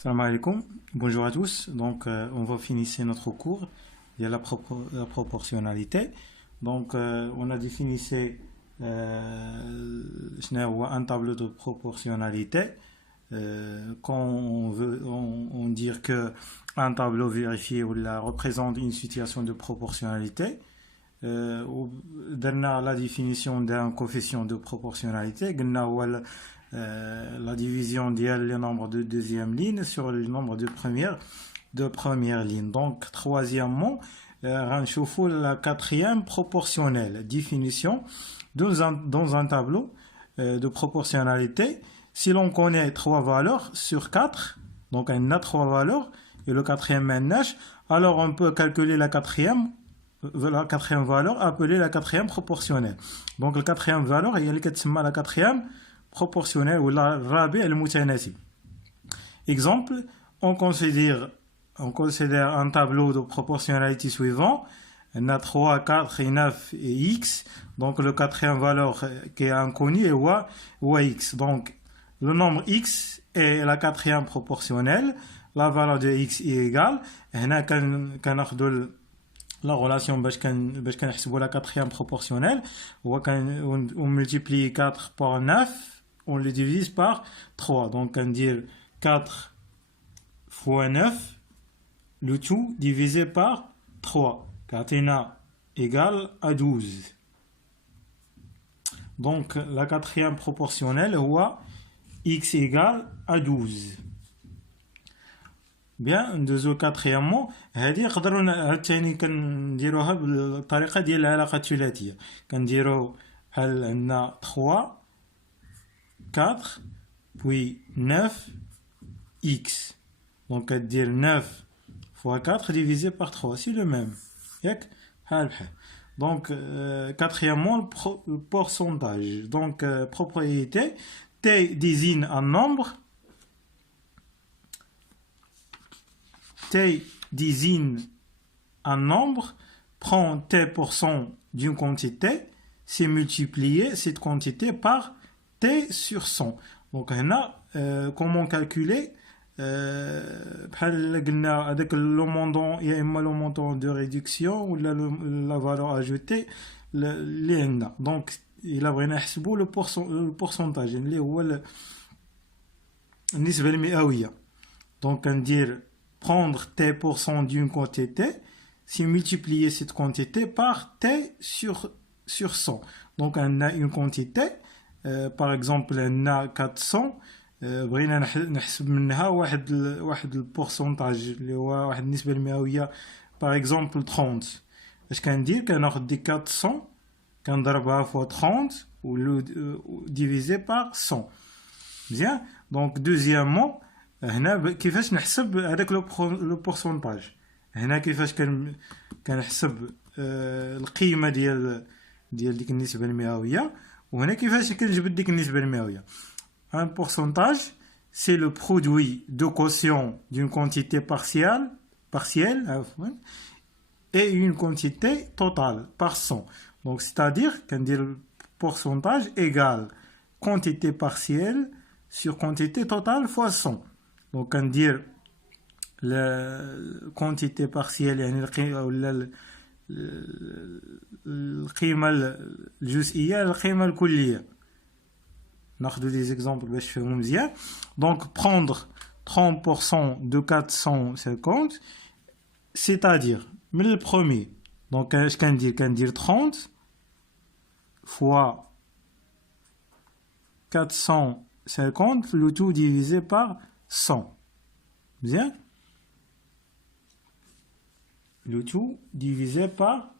Salam alaikum, bonjour à tous. Donc, on va finir notre cours. Il y a la proportionnalité. Donc, on a défini un tableau de proportionnalité. Quand on veut on dire que un tableau vérifié ou représente une situation de proportionnalité, درنا la définition d'un coefficient de proportionnalité. قلنا هو la division ديال le nombre de deuxième ligne sur le nombre de première ligne. Donc, troisièmement, غنشوفوا la quatrième proportionnelle, définition dans un tableau de proportionnalité. Si l'on connaît trois valeurs sur 4, donc on a trois valeurs, et le quatrième ménage, alors on peut calculer la quatrième valeur, appelée la quatrième proportionnelle. Donc la quatrième valeur, il y a la quatrième proportionnelle ou la rabi al-mutanasib. Exemple, on considère un tableau de proportionnalité suivant. On a 3, 4, 9 et x. Donc le quatrième valeur qui est inconnue est y. Donc le nombre x est la quatrième proportionnelle. La valeur de x est égale. هنا كناخذوا la relation باش كنحسبوا la quatrième proportionnelle. On multiplie 4 par 9. On le divise par 3. Donc on dit 4 fois 9. Le tout divisé par 3. Catena égale à 12. Donc la quatrième proportionnelle est x égale à 12. Bien, quatrièmement, هذه نقدروا ثاني كنديروها بالطريقه ديال العلاقه الثلاثيه. كنديروا بحال عندنا 3 4 puis 9 x. Donc كدير 9 fois 4 divisé par 3, c'est le même. Donc, quatrièmement, le pourcentage. Donc, propriété, T désigne un nombre. T désigne un nombre, prend T% d'une quantité, c'est multiplier cette quantité par T sur 100. Donc, comment calculer بحال قلنا هذاك لو مونطون يا اما لو مونطون دو ريدكسيون ولا لا فالور اجوتي اللي عندنا. دونك الا بغينا نحسبوا لو بورسونتاج اللي هو النسبه المئويه. دونك كندير prendre T% d'une quantité, c'est multiplier cette quantité par T sur 100. Donc on a une quantité, par exemple on a 400. بغينا نحسب منها واحد البورسونتاج اللي هو واحد النسبه المئويه باغ اكزومبل 30. اش كندير كناخذ دي 400 كنضربها فوا 30 و ديفيزي باغ 100. مزيان. دونك دوزيامون هنا كيفاش نحسب هذاك لو بورسونتاج. هنا كيفاش كنحسب القيمه ديال ديك النسبه المئويه، وهنا كيفاش كنجبد ديك النسبه المئويه. Un pourcentage, c'est le produit de quotient d'une quantité partielle et une quantité totale par 100. Donc, c'est-à-dire qu'un pourcentage égale quantité partielle sur quantité totale fois 100. Donc, on dit la quantité partielle, القيمة الجزئية القيمة الكلية. ناخذ des exemples باش تفهموا مزيان. Donc prendre 30% de 450, c'est-à-dire من البروميي. Donc اش كندير 30 fois 450 le tout divisé par 100. Bien. Le tout divisé par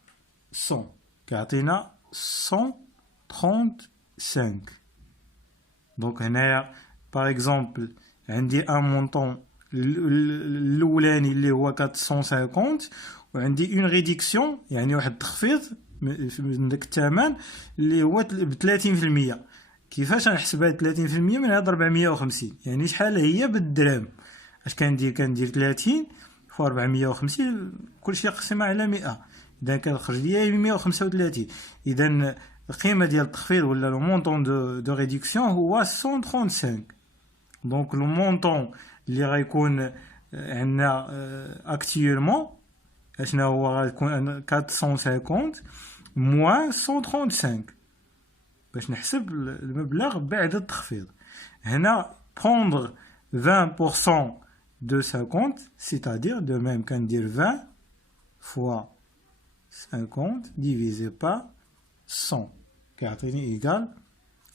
100. كيعطينا 135. Donc, par exemple, عندي un montant الأولاني اللي هو 450 وعندي une réduction يعني واحد التخفيض من داك الثمن اللي هو ب 30%. كيفاش غنحسبها 30% من هاد 450؟ يعني شحال هي بالدرهم؟ اش كندير 30 في 450 كلشي قسمه على 100. اذا كتخرج ليا 135. اذا القيمة ديال التخفيض ولا لو مونطون دو ريدكسيون هو 135. دونك لو مونطون اللي غيكون عندنا actuellement شنو هو غتكون 450 moins 135 باش نحسب المبلغ بعد التخفيض. هنا prendre 20% de 50, c'est-à-dire de même كندير 20 fois 50 divisé par 100 كيعطيني égal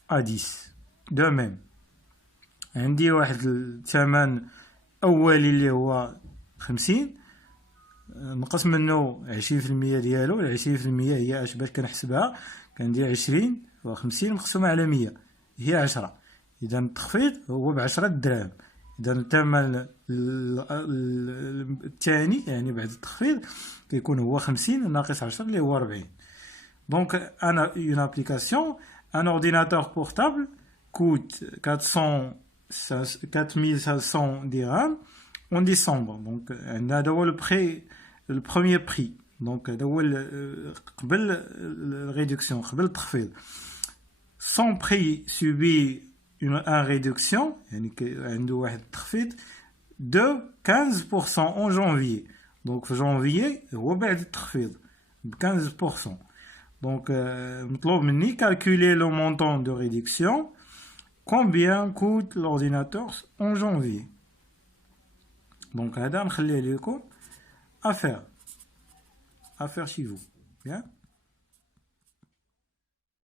à 10. de même عندي واحد الثمن أولي اللي هو 50 نقص منه 20% ديالو. 20% هي اش باش كنحسبها؟ كندير 20 و50 مقسومة على 100 هي 10. إذا التخفيض هو ب10 دراهم. إذا الثمن الثاني يعني بعد التخفيض كيكون هو 50 ناقص 10 اللي هو 40. Donc une application, un ordinateur portable coûte 4500 dirhams en décembre. Donc هذا هو le premier prix. Donc هذا هو قبل الريدكسيون قبل التخفيض. Son prix subit une réduction يعني عنده واحد التخفيض de 15% en janvier. Donc في janvier هو بعد التخفيض ب 15%. Donc مطلوب مني calculer le montant de réduction. Combien coûte l'ordinateur en janvier? Donc هذا نخليه لكم à faire chez vous. Bien.